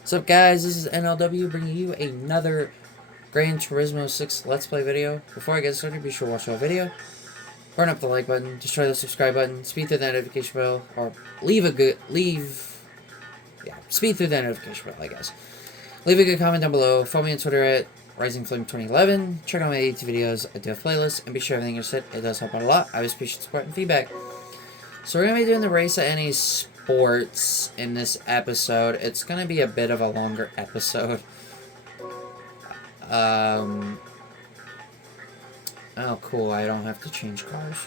What's up, guys? This is NLW bringing you another Gran Turismo 6 Let's Play video. Before I get started, be sure to watch the whole video. Burn up the like button, destroy the subscribe button, speed through the notification bell, or speed through the notification bell, I guess. Leave a good comment down below. Follow me on Twitter at RisingFlame2011. Check out my AT videos. I do have playlists, and be sure everything you said. It does help out a lot. I always appreciate support and feedback. So we're going to be doing the race at any sports in this episode. It's going to be a bit of a longer episode. Oh, cool. I don't have to change cars.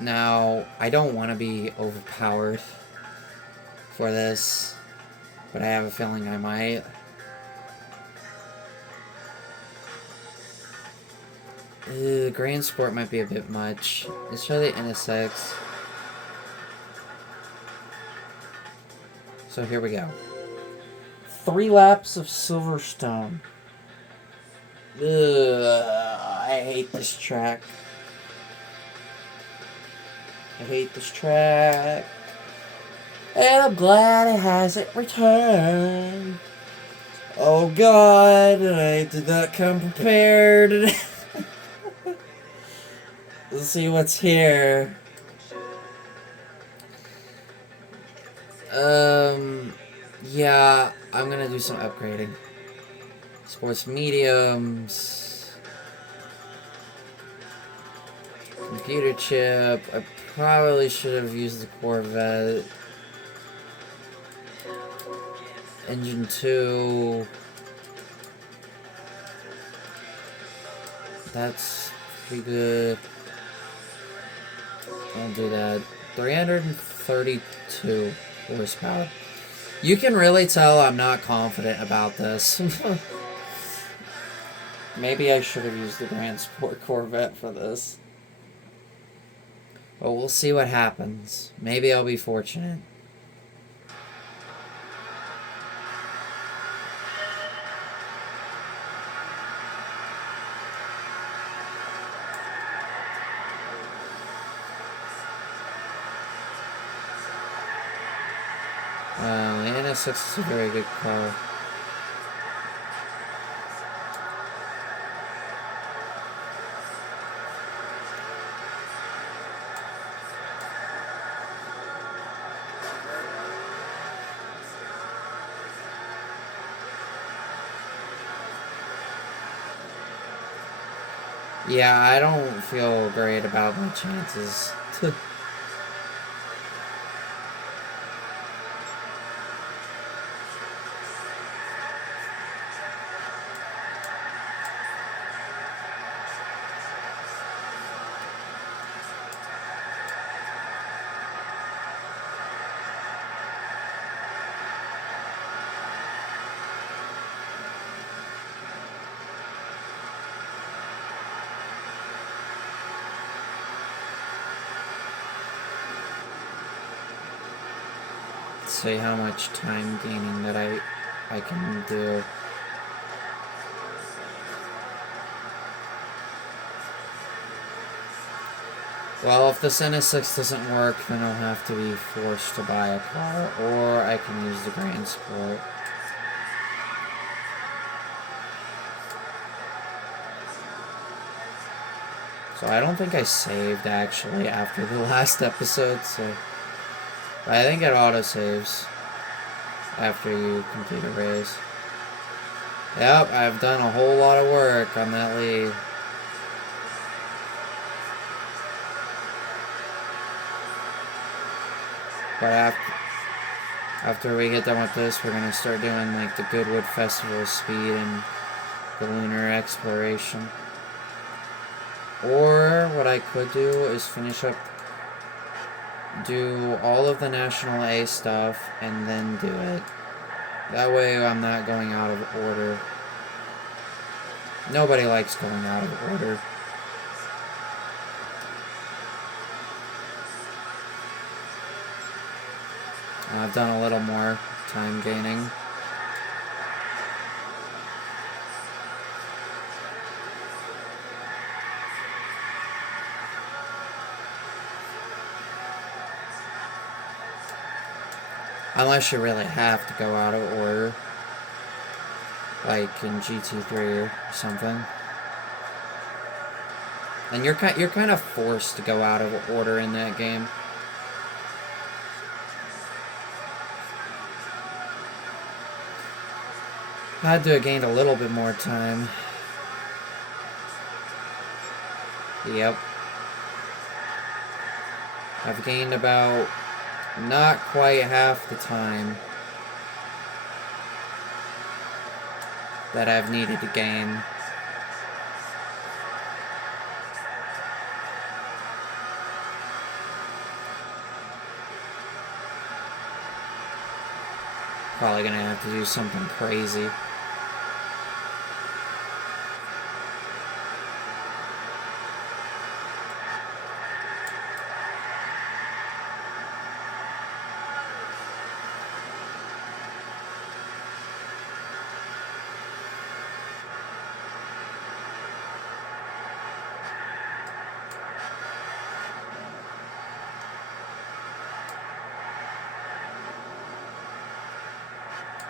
Now, I don't want to be overpowered for this, but I have a feeling I might. Grand Sport might be a bit much. Let's try the NSX. So here we go. 3 laps of Silverstone. I hate this track. And I'm glad it hasn't returned. Oh god, I did not come prepared. Let's see what's here. Yeah, I'm gonna do some upgrading. Sports mediums. Computer chip. I probably should have used the Corvette. Engine 2. That's pretty good. I'll do that. 332 horsepower. You can really tell I'm not confident about this. Maybe I should have used the Grand Sport Corvette for this. But we'll see what happens. Maybe I'll be fortunate. The NSX is a very good car. Yeah, I don't feel great about my chances. See how much time gaining that I can do. Well, if this NS6 doesn't work, then I'll have to be forced to buy a car, or I can use the Gran Sport. So I don't think I saved, actually, after the last episode, so... But I think it auto-saves after you complete a race. Yep, I've done a whole lot of work on that lead. But after we get done with this, we're going to start doing like the Goodwood Festival speed and the lunar exploration. Or what I could do is do all of the National A stuff and then do it. That way I'm not going out of order. Nobody likes going out of order. I've done a little more time gaining. Unless you really have to go out of order. Like in GT3 or something. And you're kind of forced to go out of order in that game. Had to have gained a little bit more time. Yep. I've gained about not quite half the time that I've needed to gain. Probably gonna have to do something crazy.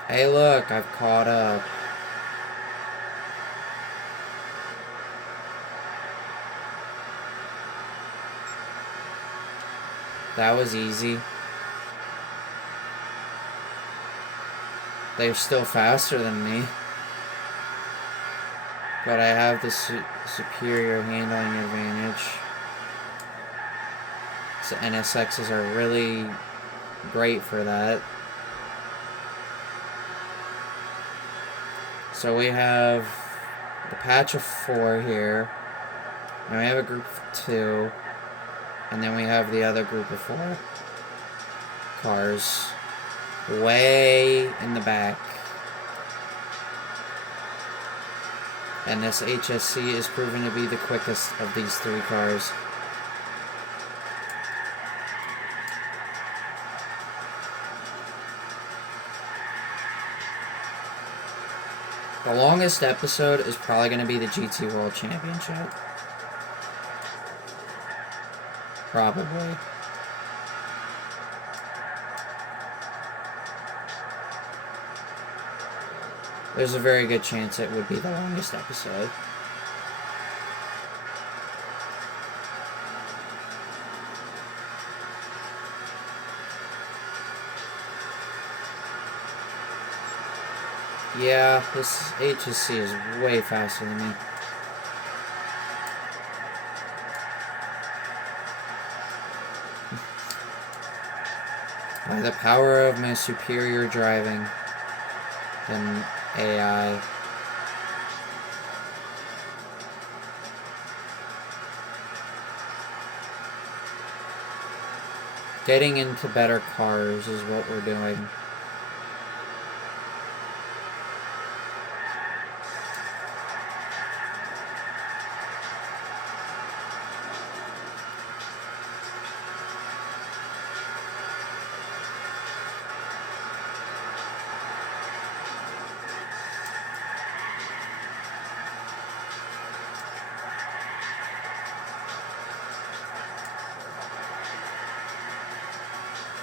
Hey look, I've caught up. That was easy. They're still faster than me. But I have the superior handling advantage. So NSXs are really great for that. So we have the patch of 4 here. And we have a group of 2. And then we have the other group of 4 cars. Way in the back. And this HSC is proven to be the quickest of these 3 cars. The longest episode is probably going to be the GT World Championship. Probably. There's a very good chance it would be the longest episode. Yeah, this HSC is way faster than me. By the power of my superior driving than AI. Getting into better cars is what we're doing.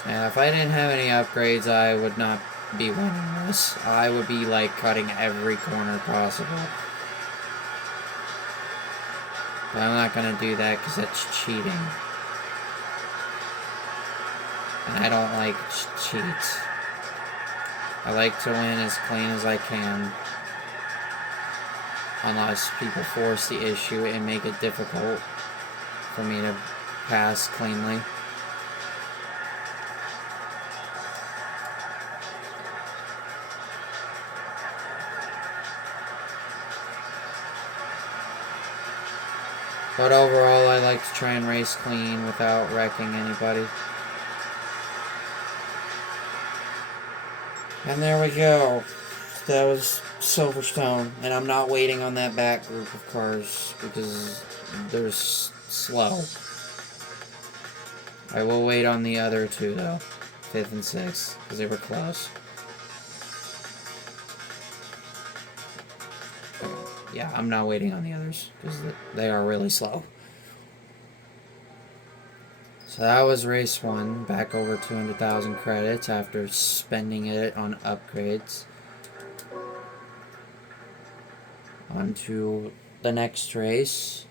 Yeah, if I didn't have any upgrades, I would not be winning this. I would be, like, cutting every corner possible. But I'm not gonna do that because that's cheating. And I don't like cheats. I like to win as clean as I can. Unless people force the issue and make it difficult for me to pass cleanly. But overall, I like to try and race clean without wrecking anybody. And there we go. That was Silverstone. And I'm not waiting on that back group of cars because they're slow. I will wait on the other 2 though. 5th and 6th. Because they were close. Yeah, I'm not waiting on the others. Because they are really slow. So that was race 1, back over 200,000 credits after spending it on upgrades. On to the next race.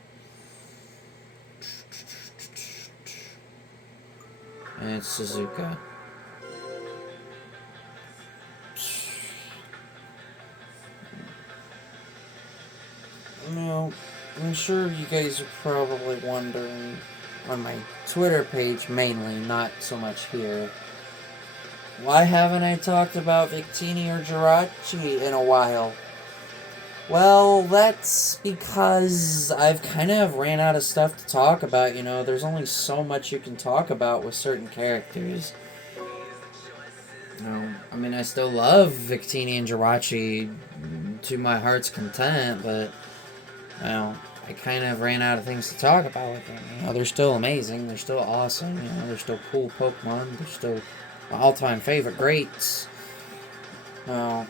And it's Suzuka. Now, I'm sure you guys are probably wondering on my Twitter page mainly, not so much here. Why haven't I talked about Victini or Geraci in a while? Well, that's because I've kind of ran out of stuff to talk about, you know. There's only so much you can talk about with certain characters. You know, I mean, I still love Victini and Geraci to my heart's content, but, well, I kind of ran out of things to talk about with them. You know, they're still amazing. They're still awesome. You know, they're still cool Pokemon. They're still my all-time favorite greats. Well,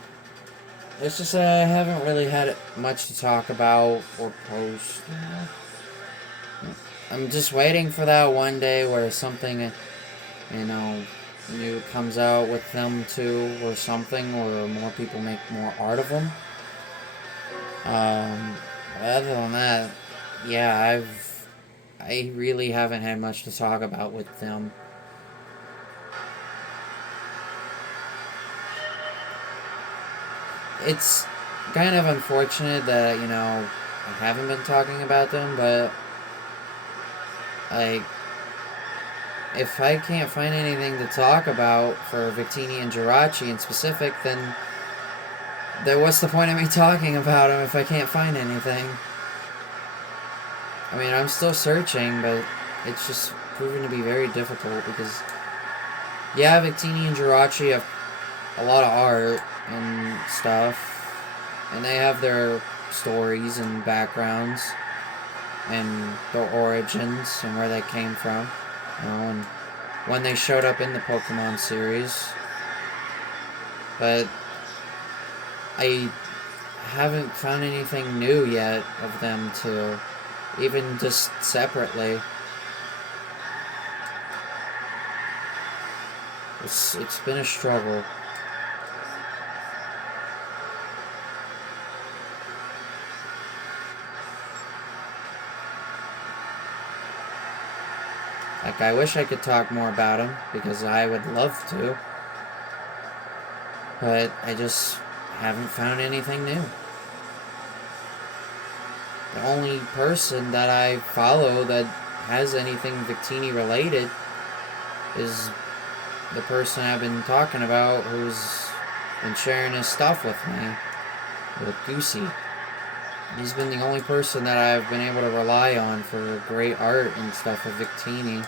it's just I haven't really had much to talk about or post. You know. I'm just waiting for that one day where something, you know, new comes out with them too, or something, or more people make more art of them. Other than that, yeah, I really haven't had much to talk about with them. It's kind of unfortunate that, you know, I haven't been talking about them, but, like, if I can't find anything to talk about for Victini and Geraci in specific, then what's the point of me talking about them if I can't find anything? I mean, I'm still searching, but it's just proven to be very difficult because, yeah, Victini and Geraci have a lot of art and stuff, and they have their stories and backgrounds and their origins and where they came from, you know, and when they showed up in the Pokemon series. But I haven't found anything new yet of them too, even just separately. It's been a struggle. Like, I wish I could talk more about them, because I would love to. But I just haven't found anything new. The only person that I follow that has anything Victini related is the person I've been talking about who's been sharing his stuff with me, with Goosey. He's been the only person that I've been able to rely on for great art and stuff of Victini.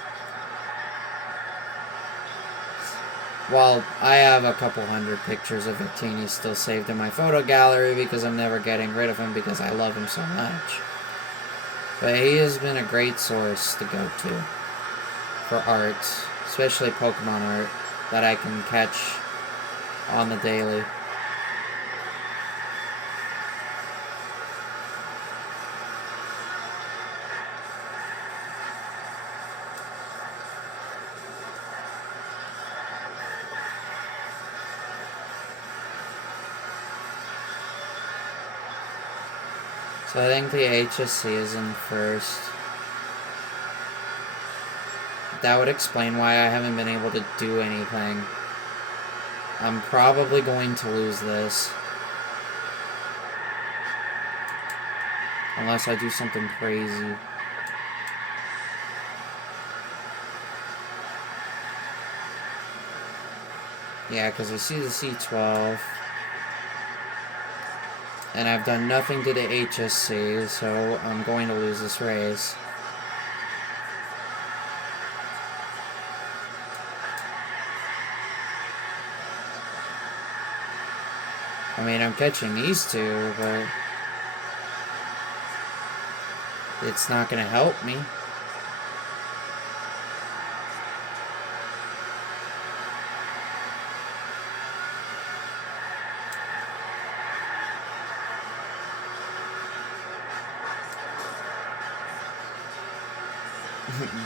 While I have a couple hundred pictures of Victini still saved in my photo gallery because I'm never getting rid of him because I love him so much. But he has been a great source to go to for art, especially Pokemon art, that I can catch on the daily. So I think the HSC is in first. That would explain why I haven't been able to do anything. I'm probably going to lose this. Unless I do something crazy. Yeah, because I see the C12. And I've done nothing to the HSC, so I'm going to lose this race. I mean, I'm catching these two, but it's not going to help me.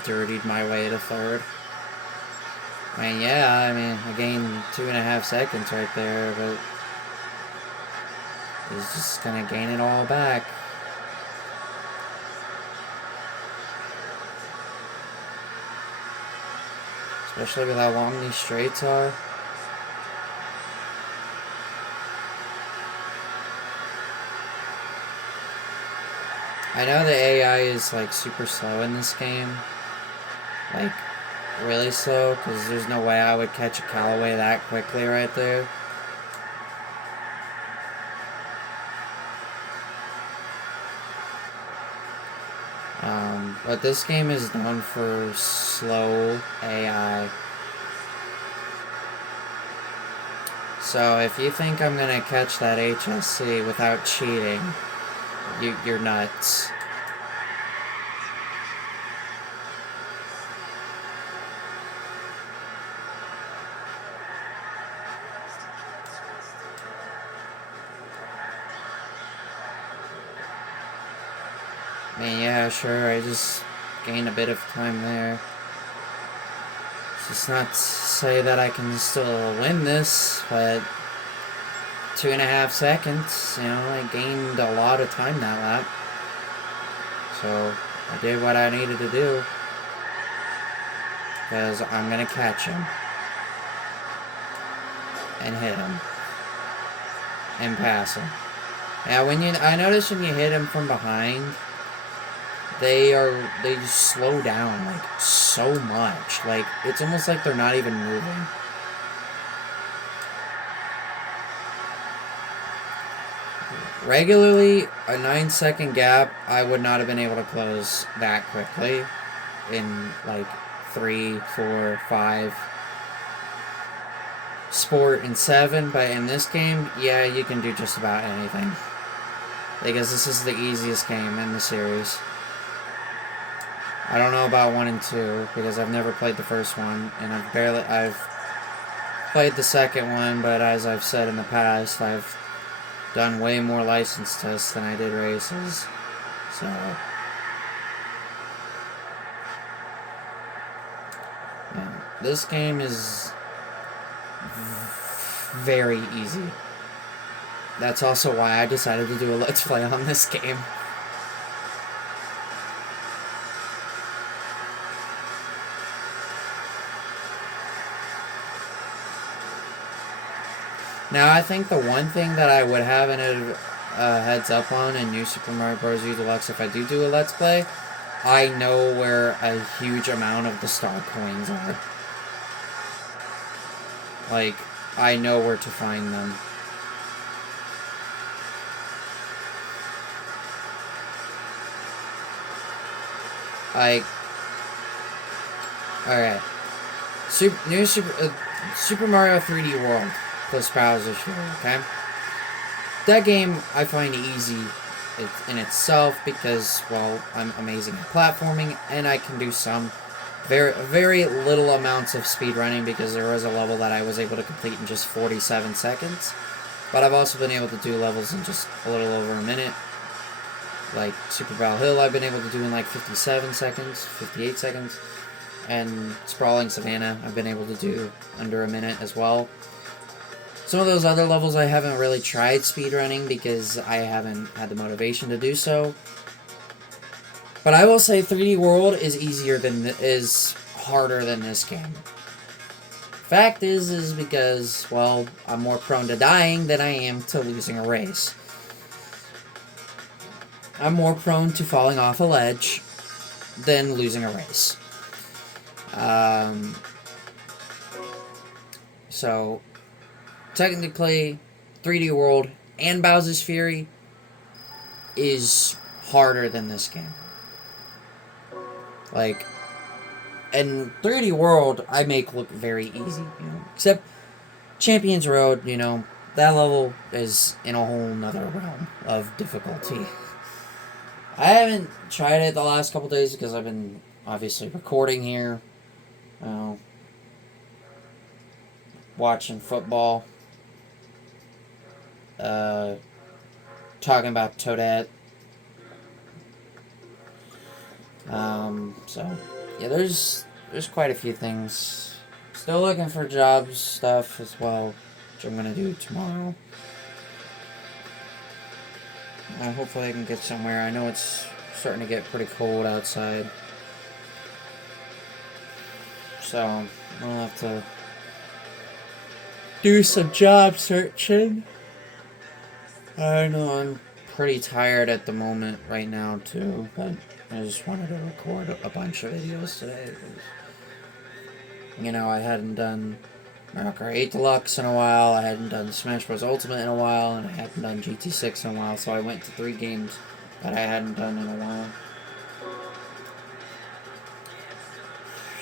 dirtied my way to third. I mean, yeah, I gained 2.5 seconds right there, but he's just gonna gain it all back. Especially with how long these straights are. I know the AI is like super slow in this game. Like, really slow, because there's no way I would catch a Callaway that quickly right there. But this game is known for slow AI. So if you think I'm gonna catch that HSC without cheating, you're nuts. I mean, yeah, sure, I just gained a bit of time there. It's just not to say that I can still win this, but 2.5 seconds, you know, I gained a lot of time that lap. So, I did what I needed to do. Because I'm going to catch him. And hit him. And pass him. Yeah, I notice when you hit him from behind, they just slow down, like, so much. Like, it's almost like they're not even moving. Regularly, a 9-second gap, I would not have been able to close that quickly. In, like, 3, 4, 5. Sport and 7, but in this game, yeah, you can do just about anything. Because this is the easiest game in the series. I don't know about 1 and 2, because I've never played the first one, and I've played the second one, but as I've said in the past, I've done way more license tests than I did races. So, yeah, this game is very easy. That's also why I decided to do a Let's Play on this game. Now, I think the one thing that I would have a heads up on in New Super Mario Bros. U Deluxe, if I do a Let's Play, I know where a huge amount of the star coins are. Like, I know where to find them. Like, alright. Super Mario 3D World plus Bowser's Fury, okay? That game I find easy in itself because, well, I'm amazing at platforming and I can do some very little amounts of speedrunning because there was a level that I was able to complete in just 47 seconds. But I've also been able to do levels in just a little over a minute. Like Super Battle Hill I've been able to do in like 57 seconds, 58 seconds. And Sprawling Savannah I've been able to do under a minute as well. Some of those other levels I haven't really tried speedrunning because I haven't had the motivation to do so. But I will say 3D World is harder than this game. Fact is because, well, I'm more prone to dying than I am to losing a race. I'm more prone to falling off a ledge than losing a race. So, technically, 3D World and Bowser's Fury is harder than this game. Like, and 3D World, I make look very easy, you know. Except Champions Road, you know, that level is in a whole nother realm of difficulty. I haven't tried it the last couple days because I've been obviously recording here, watching football, talking about Toadette. So yeah, there's quite a few things. Still looking for job stuff as well, which I'm gonna do tomorrow. Hopefully I can get somewhere. I know it's starting to get pretty cold outside, so I'll have to do some job searching. I know I'm pretty tired at the moment right now too, but I just wanted to record a bunch of videos today. You know, I hadn't done Mario Kart 8 Deluxe in a while, I hadn't done Smash Bros. Ultimate in a while, and I hadn't done GT6 in a while, so I went to 3 games that I hadn't done in a while.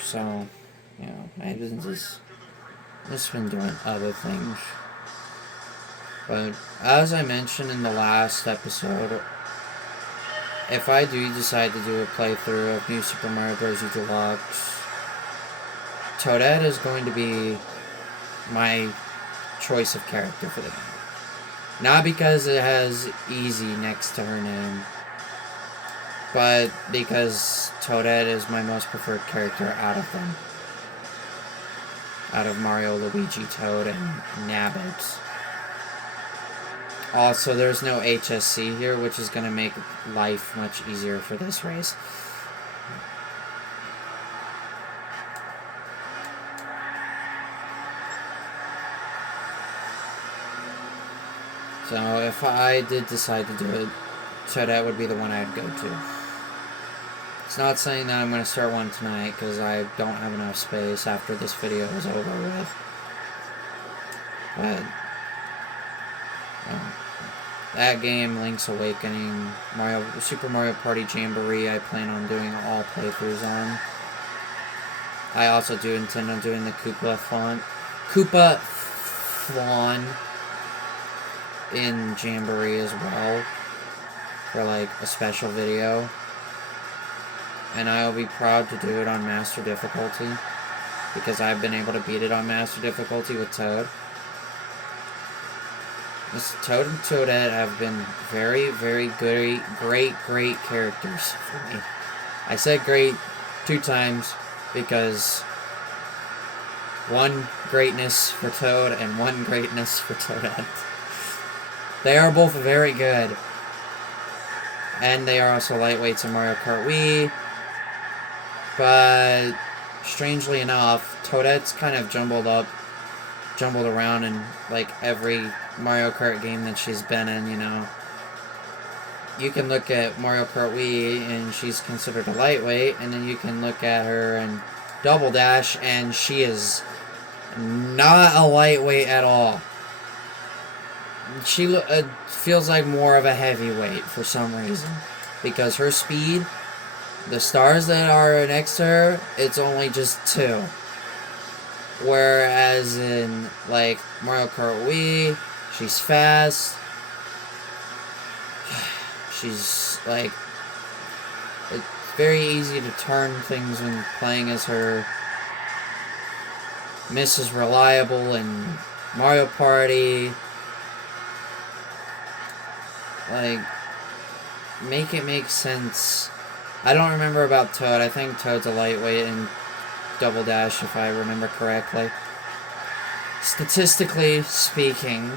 So, you know, I've just been doing other things. But, as I mentioned in the last episode, if I do decide to do a playthrough of New Super Mario Bros. U Deluxe, Toadette is going to be my choice of character for the game. Not because it has Easy next to her name, but because Toadette is my most preferred character out of them. Out of Mario, Luigi, Toad, and Nabbit. Also, there's no HSC here, which is going to make life much easier for this race. So, if I did decide to do it, Toadette would be the one I'd go to. It's not saying that I'm going to start one tonight, because I don't have enough space after this video is over with. But, that game, Link's Awakening, Super Mario Party Jamboree, I plan on doing all playthroughs on. I also do intend on doing the Koopa Flan in Jamboree as well, for like a special video. And I will be proud to do it on Master Difficulty, because I've been able to beat it on Master Difficulty with Toad. Toad and Toadette have been very, very great characters for me. I said great 2 times, because one greatness for Toad and one greatness for Toadette. They are both very good. And they are also lightweights in Mario Kart Wii. But, strangely enough, Toadette's kind of jumbled around in, like, every Mario Kart game that she's been in, you know. You can look at Mario Kart Wii, and she's considered a lightweight, and then you can look at her in Double Dash, and she is not a lightweight at all. She feels like more of a heavyweight for some reason, because her speed, the stars that are next to her, it's only just 2. Whereas in, like, Mario Kart Wii, she's fast. She's, like, it's very easy to turn things when playing as her. Mrs. Reliable in Mario Party. Like, make it make sense. I don't remember about Toad. I think Toad's a lightweight in Double Dash, if I remember correctly. Statistically speaking,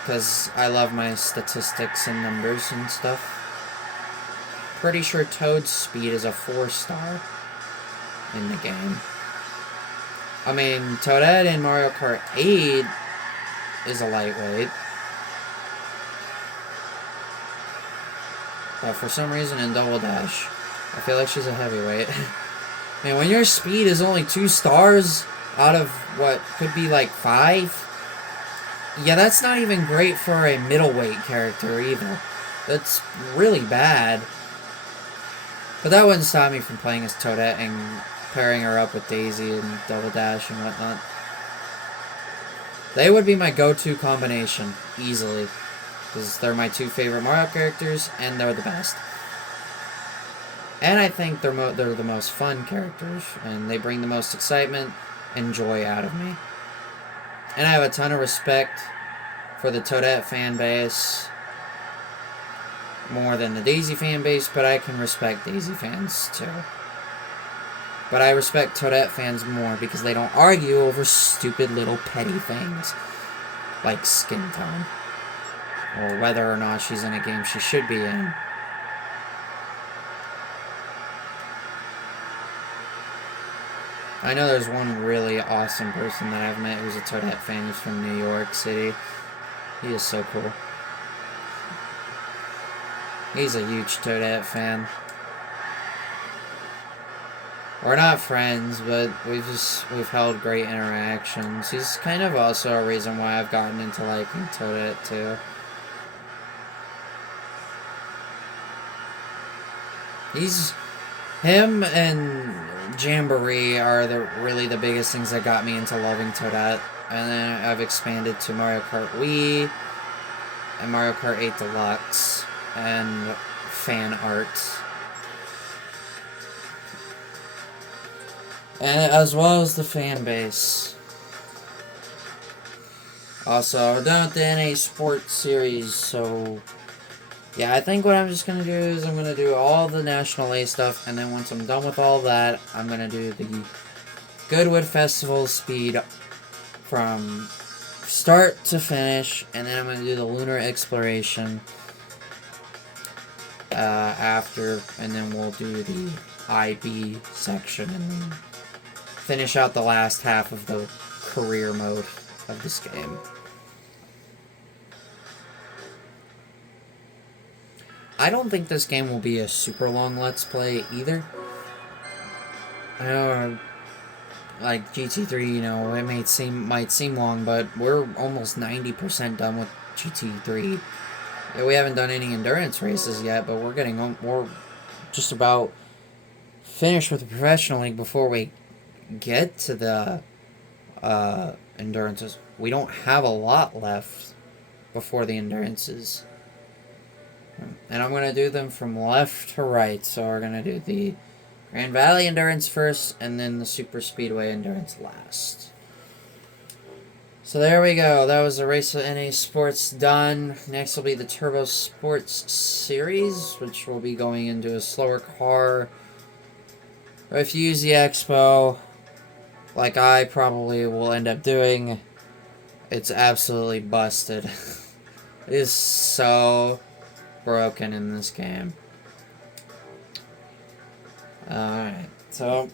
because I love my statistics and numbers and stuff. Pretty sure Toad's speed is a 4-star in the game. I mean, Toadette in Mario Kart 8 is a lightweight. But for some reason in Double Dash, I feel like she's a heavyweight. I mean, when your speed is only 2 stars out of what could be like 5, yeah, that's not even great for a middleweight character either. That's really bad. But that wouldn't stop me from playing as Toadette and pairing her up with Daisy and Double Dash and whatnot. They would be my go-to combination, easily. Because they're my 2 favorite Mario characters, and they're the best. And I think they're the most fun characters, and they bring the most excitement and joy out of me. And I have a ton of respect for the Toadette fan base. more than the Daisy fan base, but I can respect Daisy fans too. But I respect Toadette fans more because they don't argue over stupid little petty things like skin tone or whether or not she's in a game she should be in. I know there's one really awesome person that I've met who's a Toadette fan. He's from New York City. He is so cool. He's a huge Toadette fan. We're not friends, but we've held great interactions. He's kind of also a reason why I've gotten into liking Toadette too. Him and Jamboree are really the biggest things that got me into loving Toadette. And then I've expanded to Mario Kart Wii and Mario Kart 8 Deluxe and fan art. And as well as the fan base. Also, we're done with the NA Sports Series, so yeah, I think what I'm just going to do is I'm going to do all the National A stuff, and then once I'm done with all that, I'm going to do the Goodwood Festival speed from start to finish, and then I'm going to do the Lunar Exploration after, and then we'll do the IB section, and then finish out the last half of the career mode of this game. I don't think this game will be a super long Let's Play either. I know, like GT3, you know, it might seem long, but we're almost 90% done with GT3. We haven't done any endurance races yet, but we're just about finished with the professional league before we get to the endurances. We don't have a lot left before the endurances. And I'm going to do them from left to right. So we're going to do the Grand Valley Endurance first, and then the Super Speedway Endurance last. So there we go. That was the Race of NA Sports done. Next will be the Turbo Sports Series, which will be going into a slower car. If you use the Expo, like I probably will end up doing, it's absolutely busted. It is so broken in this game. Alright, so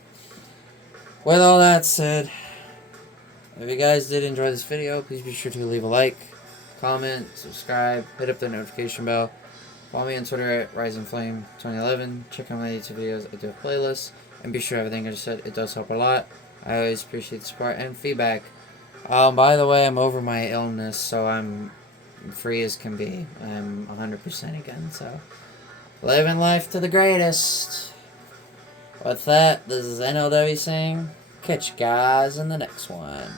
with all that said, if you guys did enjoy this video, please be sure to leave a like, comment, subscribe, hit up the notification bell. Follow me on Twitter at RisingFlame2011. Check out my YouTube videos. I do a playlist. And be sure everything I just said, it does help a lot. I always appreciate the support and feedback. By the way, I'm over my illness, so I'm free as can be. I'm 100% again, so living life to the greatest. With that, this is NLW saying, catch you guys in the next one.